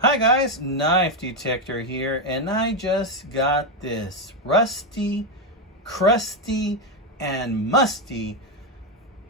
Hi guys, Knife Detector here, and I just got this rusty, crusty, and musty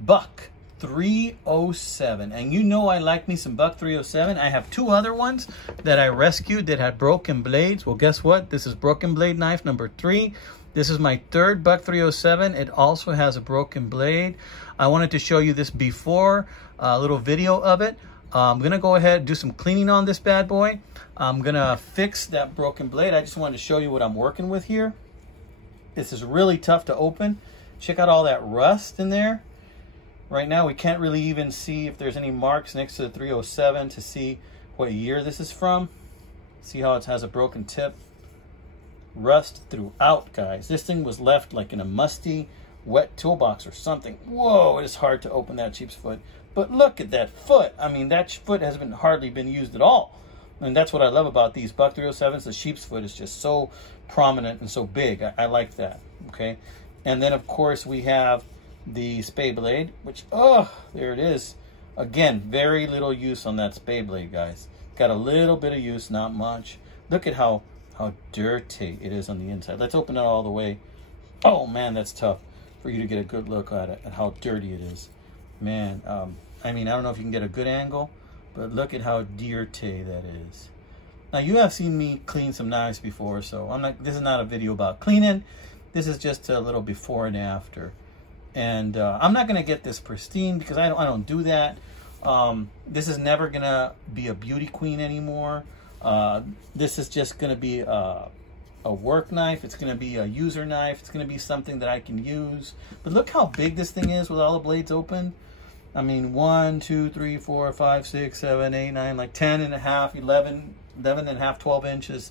Buck 307. And you know I like me some Buck 307. I have two other ones that I rescued that had broken blades. Well, guess what? This is broken blade knife number 3. This is my third Buck 307. It also has a broken blade. I wanted to show you this before, a little video of it. I'm going to go ahead and do some cleaning on this bad boy. I'm going to fix that broken blade. I just wanted to show you what I'm working with here. This is really tough to open. Check out all that rust in there. Right now we can't really even see if there's any marks next to the 307 to see what year this is from. See how it has a broken tip? Rust throughout, guys. This thing was left like in a musty, wet toolbox or something. Whoa, it is hard to open that sheep's foot. But look at that foot. I mean, that foot has hardly been used at all. And that's what I love about these Buck 307s. The sheep's foot is just so prominent and so big. I like that, okay? And then, of course, we have the spay blade, which, oh, there it is. Again, very little use on that spay blade, guys. Got a little bit of use, not much. Look at how dirty it is on the inside. Let's open it all the way. Oh, man, that's tough for you to get a good look at it and how dirty it is. Man, I mean, I don't know if you can get a good angle, but look at how dirty that is. Now, you have seen me clean some knives before, so this is not a video about cleaning. This is just a little before and after. And I'm not going to get this pristine because I don't do that. This is never going to be a beauty queen anymore. This is just going to be a work knife. It's going to be a user knife. It's going to be something that I can use. But look how big this thing is with all the blades open. I mean, 1, 2, 3, 4, 5, 6, 7, 8, 9, like 10 and a half, 11 and a half, 12 inches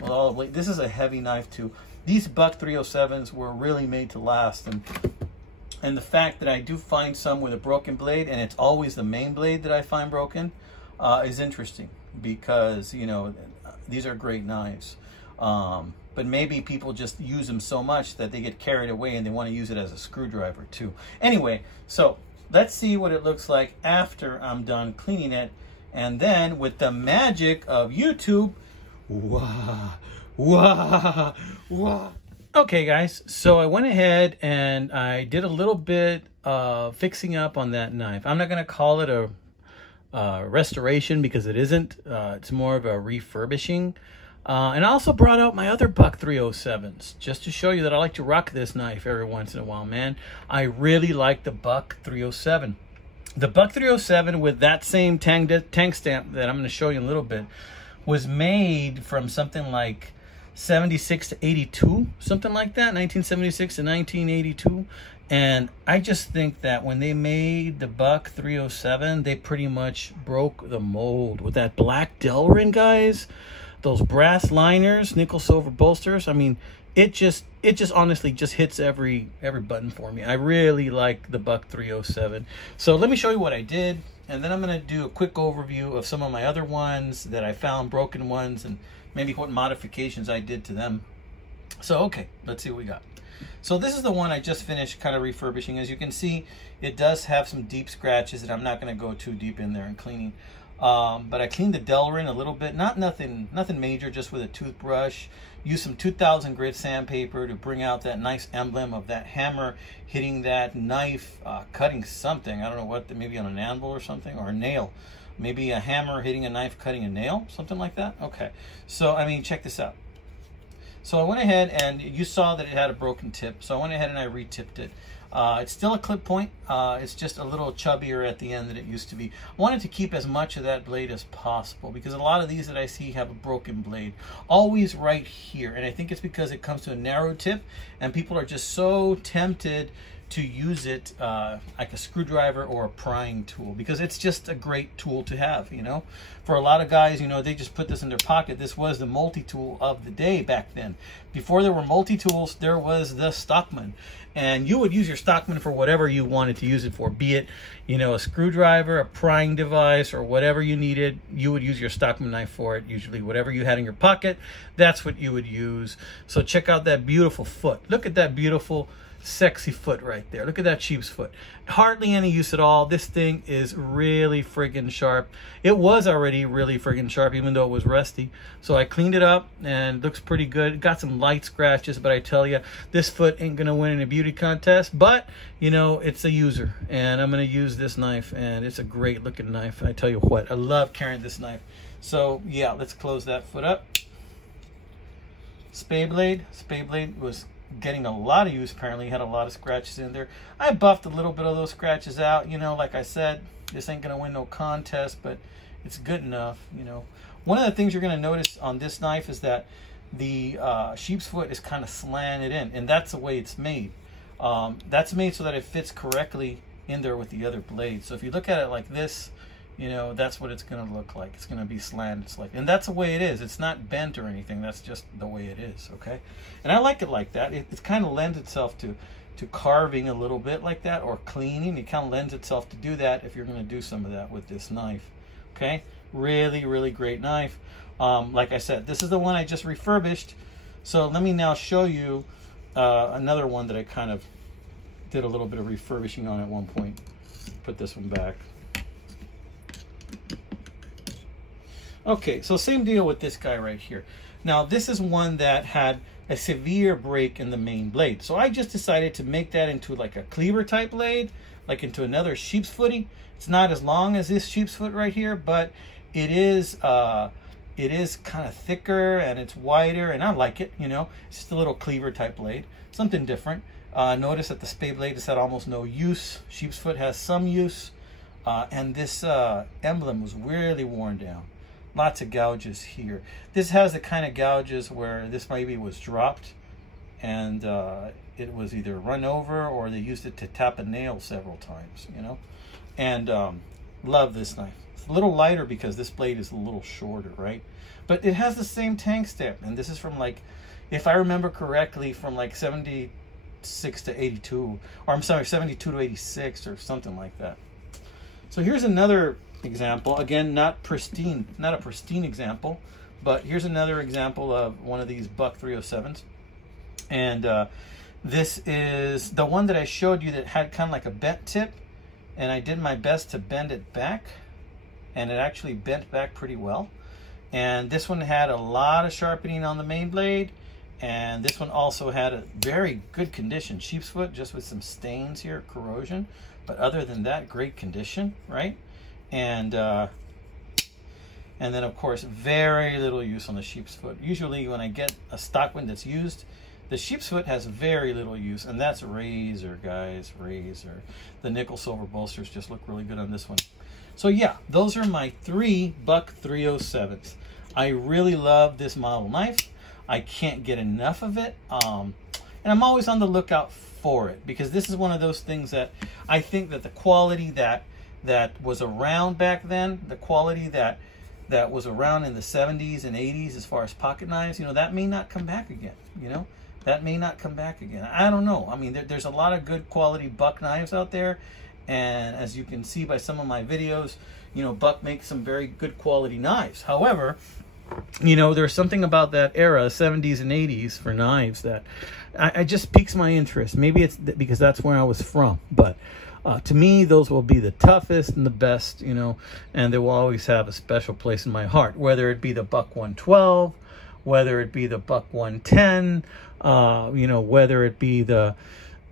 with all the blades. This is a heavy knife too. These Buck 307s were really made to last. And the fact that I do find some with a broken blade, and it's always the main blade that I find broken, is interesting because, you know, these are great knives. But maybe people just use them so much that they get carried away and they want to use it as a screwdriver too. Anyway, so let's see what it looks like after I'm done cleaning it. And then with the magic of YouTube, wah, wah, wah. Okay, guys, so I went ahead and I did a little bit of fixing up on that knife. I'm not going to call it a restoration because it isn't. It's more of a refurbishing. And I also brought out my other Buck 307s just to show you that I like to rock this knife every once in a while, man. I really like the Buck 307. The Buck 307 with that same tank stamp that I'm going to show you in a little bit was made from something like 76 to 82, something like that, 1976 to 1982. And I just think that when they made the Buck 307, they pretty much broke the mold with that black Delrin, guys. Those brass liners, nickel silver bolsters. I mean, it just honestly just hits every button for me. I really like the Buck 307. So let me show you what I did, and then I'm going to do a quick overview of some of my other ones that I found, broken ones, and maybe what modifications I did to them. So, okay, let's see what we got. So this is the one I just finished kind of refurbishing. As you can see, it does have some deep scratches, and I'm not going to go too deep in there in cleaning. But I cleaned the Delrin a little bit, nothing major, just with a toothbrush. Used some 2000 grit sandpaper to bring out that nice emblem of that hammer hitting that knife, cutting something. I don't know what, maybe on an anvil or something, or a nail. Maybe a hammer hitting a knife, cutting a nail, something like that. Okay, so I mean, check this out. So I went ahead and you saw that it had a broken tip. So I went ahead and I re-tipped it. It's still a clip point. It's just a little chubbier at the end than it used to be. I wanted to keep as much of that blade as possible because a lot of these that I see have a broken blade. Always right here. And I think it's because it comes to a narrow tip and people are just so tempted to use it like a screwdriver or a prying tool because it's just a great tool to have, you know. For a lot of guys, you know, they just put this in their pocket. This was the multi-tool of the day back then. Before there were multi-tools, there was the Stockman. And you would use your Stockman for whatever you wanted to use it for, be it, you know, a screwdriver, a prying device, or whatever you needed. You would use your Stockman knife for it. Usually whatever you had in your pocket, that's what you would use. So check out that beautiful foot. Look at that beautiful sexy foot right there. Look at that sheep's foot. Hardly any use at all. This thing is really friggin' sharp. It was already really friggin' sharp, even though it was rusty. So I cleaned it up and it looks pretty good. It got some light scratches, but I tell you, this foot ain't gonna win in a beauty contest. But you know, it's a user, and I'm gonna use this knife, and it's a great looking knife. And I tell you what, I love carrying this knife. So yeah, let's close that foot up. Spade blade was getting a lot of use. Apparently had a lot of scratches in there. I buffed a little bit of those scratches out. You know, like I said, this ain't gonna win no contest, but it's good enough. You know, one of the things you're gonna notice on this knife is that the sheep's foot is kind of slanted in, and that's the way it's made. That's made so that it fits correctly in there with the other blades. So if you look at it like this, you know, that's what it's going to look like. It's going to be slanted. It's like, and that's the way it is. It's not bent or anything. That's just the way it is, okay? And I like it like that. It kind of lends itself to carving a little bit like that, or cleaning. It kind of lends itself to do that if you're going to do some of that with this knife, okay? Really, really great knife. Like I said, this is the one I just refurbished. So let me now show you another one that I kind of did a little bit of refurbishing on at one point. Put this one back. Okay, so same deal with this guy right here. Now, this is one that had a severe break in the main blade. So I just decided to make that into like a cleaver type blade, like into another sheep's footy. It's not as long as this sheep's foot right here, but it is kind of thicker and it's wider, and I like it, you know. It's just a little cleaver type blade, something different. Notice that the spade blade has had almost no use. Sheep's foot has some use, and this emblem was really worn down. Lots of gouges here. This has the kind of gouges where this maybe was dropped and it was either run over, or they used it to tap a nail several times, you know. And love this knife. It's a little lighter because this blade is a little shorter, right? But it has the same tank step, and this is from, like, if I remember correctly, from like 76 to 82, or I'm sorry, 72 to 86 or something like that. So here's another example. Again, not a pristine example, but here's another example of one of these Buck 307s. And this is the one that I showed you that had kind of like a bent tip, and I did my best to bend it back, and it actually bent back pretty well. And this one had a lot of sharpening on the main blade, and this one also had a very good condition sheep's foot, just with some stains here, corrosion, but other than that, great condition, right? And then of course, very little use on the sheep's foot. Usually when I get a Stockman that's used, the sheep's foot has very little use, and that's razor, guys, razor. The nickel silver bolsters just look really good on this one. So yeah, those are my 3 Buck 307s. I really love this model knife. I can't get enough of it. And I'm always on the lookout for it, because this is one of those things that I think that the quality that was around back then, the quality that was around in the 70s and 80s as far as pocket knives, you know, that may not come back again, you know. That may not come back again. I don't know. I mean, there's a lot of good quality Buck knives out there, and as you can see by some of my videos, you know, Buck makes some very good quality knives. However, you know, there's something about that era, 70s and 80s, for knives that I just piques my interest. Maybe it's because that's where I was from, but to me, those will be the toughest and the best, you know, and they will always have a special place in my heart, whether it be the Buck 112, whether it be the Buck 110, you know, whether it be the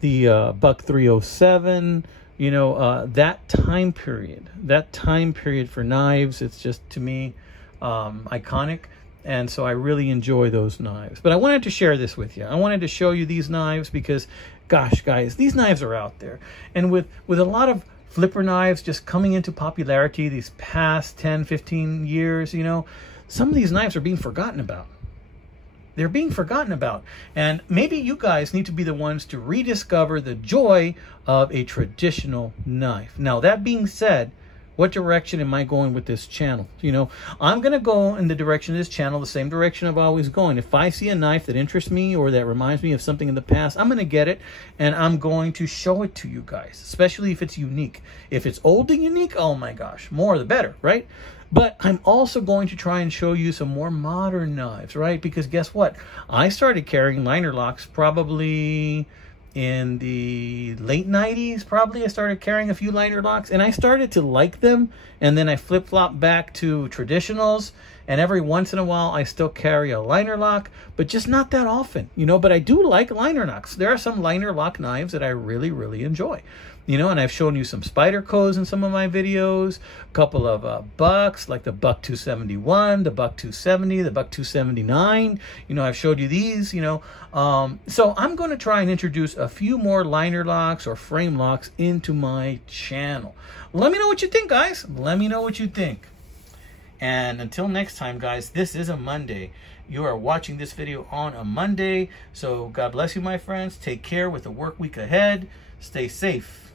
Buck 307, you know, that time period for knives, it's just, to me, iconic. And so I really enjoy those knives. But I wanted to share this with you. I wanted to show you these knives because, gosh, guys, these knives are out there. And with a lot of flipper knives just coming into popularity these past 10, 15 years, you know, some of these knives are being forgotten about. They're being forgotten about. And maybe you guys need to be the ones to rediscover the joy of a traditional knife. Now, that being said, what direction am I going with this channel? You know, I'm going to go in the direction of this channel, the same direction I've always gone. If I see a knife that interests me or that reminds me of something in the past, I'm going to get it and I'm going to show it to you guys, especially if it's unique. If it's old and unique, oh my gosh, more the better, right? But I'm also going to try and show you some more modern knives, right? Because guess what? I started carrying liner locks probably in the late 90s, probably. I started carrying a few liner locks, and I started to like them, and then I flip-flopped back to traditionals, and every once in a while I still carry a liner lock, but just not that often, you know. But I do like liner locks. There are some liner lock knives that I really, really enjoy, you know, and I've shown you some Spydercos in some of my videos, a couple of bucks, like the Buck 271, the Buck 270, the Buck 279. You know, I've showed you these, you know. So I'm going to try and introduce a few more liner locks or frame locks into my channel. Let me know what you think, guys. Let me know what you think. And until next time, guys, this is a Monday. You are watching this video on a Monday. So God bless you, my friends. Take care with the work week ahead. Stay safe.